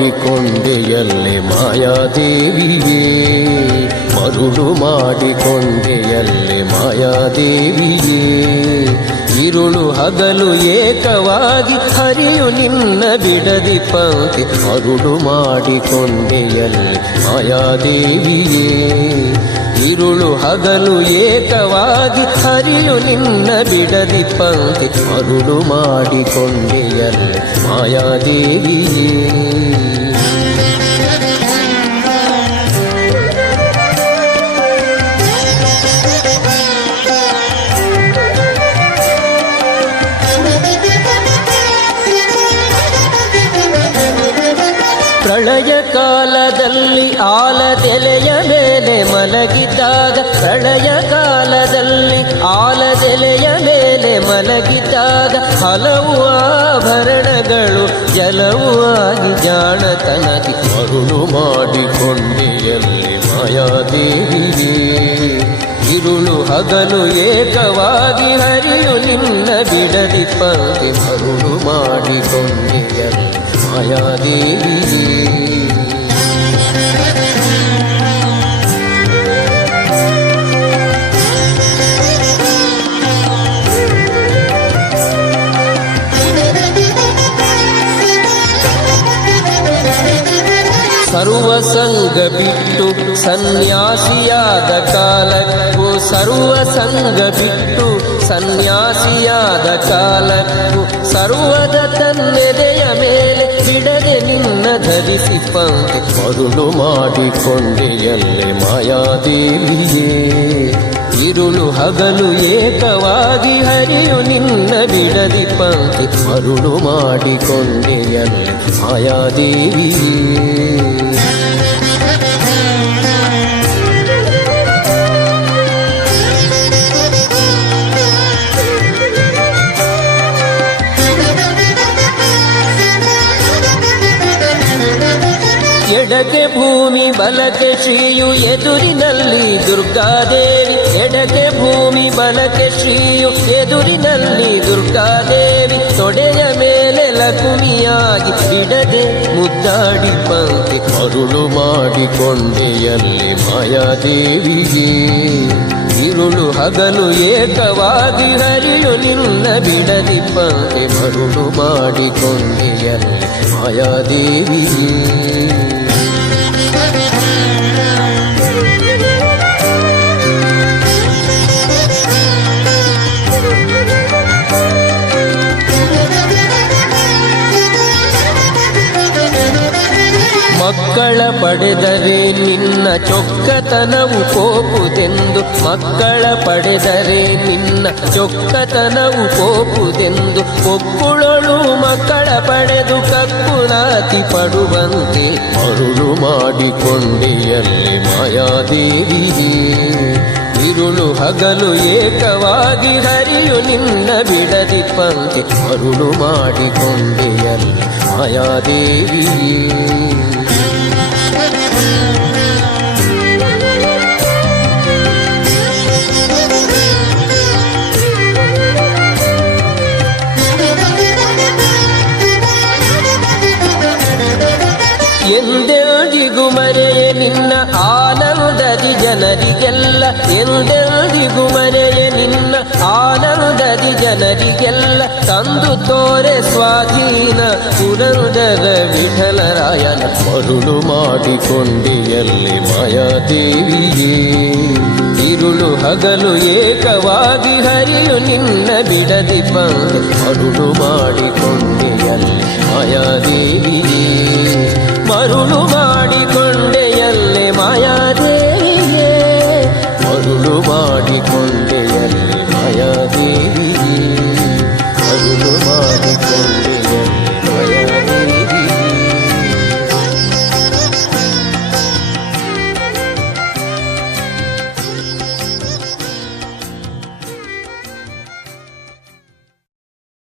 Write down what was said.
ಮಾಡಿಕೊಂಡೆಯಲ್ಲೇ ಮಾಯಾದೇವಿಯೇ, ಮರುಳು ಮಾಡಿಕೊಂಡೆಯಲ್ಲಿ ಮಾಯಾದೇವಿಯೇ. ಇರುಳು ಹಗಲು ಏಕವಾಗಿ ಹರಿಯು ನಿನ್ನ ಬಿಡದಿ ಪಂಕ್ತಿ, ಮರುಳು ಮಾಡಿಕೊಂಡೆಯಲ್ಲಿ ಮಾಯಾದೇವಿಯೇ. ಇರುಳು ಹಗಲು ಏಕವಾಗಿ ಹರಿಯು ನಿನ್ನ ಬಿಡದಿ ಪಂಕ್ತಿ ಮರುಳು ಮಾಡಿಕೊಂಡೆಯಲ್ಲ ಮಾಯಾದೇವಿಯೇ ಪ್ರಳಯ ಕಾಲದಲ್ಲಿ ಆಲದೆಲೆಯ ಮೇಲೆ ಮಲಗಿದಾಗ, ಪ್ರಳಯ ಕಾಲದಲ್ಲಿ ಆಲದೆಲೆಯ ಮೇಲೆ ಮಲಗಿದಾಗ, ಹಲವು ಆಭರಣಗಳು ಜಲವು ಆಗಿ ಜಾಣತನದಿ ಮರುಳು ಮಾಡಿಕೊಂಡೆಯಲ್ಲಿ ಮಾಯಾದೇವಿಯೇ. ಇರುಳು ಹಗಲು ಏಕವಾಗಿ ಹರಿಯು ನಿನ್ನ ಬಿಡದಿ ಪಂಕ್ತಿ ಮರುಳು ಮಾಡಿಕೊಂಡೆಯಲ್ಲಿ ಮಾಯಾದೇವಿಯೇ. ಸರ್ವ ಸಂಗ ಬಿಟ್ಟು ಸನ್ಯಾಸಿಯಾದ ಕಾಲಕ್ಕೂ, ಸರ್ವ ಸಂಗ ಬಿಟ್ಟು ಸನ್ಯಾಸಿಯಾದ ಕಾಲಕ್ಕೂ, ಸರ್ವದ ತನ್ನೆದೆಯ ಮೇಲೆ ಬಿಡದೆ ನಿನ್ನ ಧರಿಸಿ ಪಂಕ್ತಿ ಮರುಳು ಮಾಡಿಕೊಂಡೆಯಲ್ಲೇ ಮಾಯಾದೇವಿಯೇ. ಇರುಳು ಹಗಲು ಏಕವಾಗಿ ಹರಿಯು ನಿನ್ನ ಬಿಡದಿ ಪಂಕ್ತಿ ಮರುಳು ಮಾಡಿಕೊಂಡೆಯಲ್ಲೇ ಮಾಯಾದೇವಿಯೇ. ಎಡಕ್ಕೆ ಭೂಮಿ, ಬಲಕ್ಕೆ ಶ್ರೀಯು ಎದುರಿನಲ್ಲಿ ದುರ್ಗಾದೇವಿ. ಎಡಕ್ಕೆ ಭೂಮಿ, ಬಲಕ್ಕೆ ಶ್ರೀಯು ಎದುರಿನಲ್ಲಿ ದುರ್ಗಾದೇವಿ. ತೊಡೆಯ ಮೇಲೆ ಲಕುಮಿಯಾಗಿ ಬಿಡದೆ ಮುದ್ದಾಡಿ ಪಂಕ್ತಿ ಮರುಳು ಮಾಡಿಕೊಂಡೆಯಲ್ಲಿ ಮಾಯಾದೇವಿಯೇ. ಇರುಳು ಹಗಲು ಏಕವಾಗಿ ಹರಿಯು ನಿನ್ನ ಬಿಡದಿ ಪಂಕ್ತಿ ಮರುಳು ಮಾಡಿಕೊಂಡೆಯಲ್ಲಿ ಮಾಯಾದೇವಿಯೇ. ಮಕ್ಕಳ ಪಡೆದರೆ ನಿನ್ನ ಚೊಕ್ಕತನವು ಕೋಪುದೆಂದು. ಮಕ್ಕಳ ಪಡೆದರೆ ನಿನ್ನ ಚೊಕ್ಕತನವು ಕೋಪುದೆಂದು. ಒಕ್ಕುಳಳು ಮಕ್ಕಳ ಪಡೆದು ಕಕ್ಕುಲಾತಿ ಪಡುವಂತೆ. ಅರುಳು ಮಾಡಿಕೊಂಡೆಯಲ್ಲಿ ಮಾಯಾದೇವಿಯೇ. ಇರುಳು ಹಗಲು ಏಕವಾಗಿ ಹರಿಯು ನಿನ್ನ ಬಿಡದಿ ಅರುಳು ಮರುಳು ಮಾಡಿಕೊಂಡೆಯಲ್ಲಿ ಮಾಯಾದೇವಿಯೇ. ಎಂದೆಂದಿಗೂ ಮರೆಯೆ ನಿನ್ನ ಆನಂದದಿ ಜನರಿಗೆಲ್ಲ ಎಂದೆಂದಿಗೂ ಮರೆಯೆ ನಿನ್ನ ಆನಂದದಿ ಜನರಿಗೆಲ್ಲ ತಂದು ತೋರೆ ಸ್ವಾಧೀನ ಪುನರುದರ ವಿಠಲರಾಯನ ಮರುಳು ಮಾಡಿಕೊಂಡಿಯಲ್ಲಿ ಮಾಯಾದೇವಿಯೇ. ಇರುಳು ಹಗಲು ಏಕವಾಗಿ ಹರಿಯು ನಿನ್ನ ಬಿಡದಿ ಬಂದು ಮರುಳು ಮಾಡಿಕೊಂಡಿಯಲ್ಲಿ ಮಾಯಾದೇವಿಯೇ.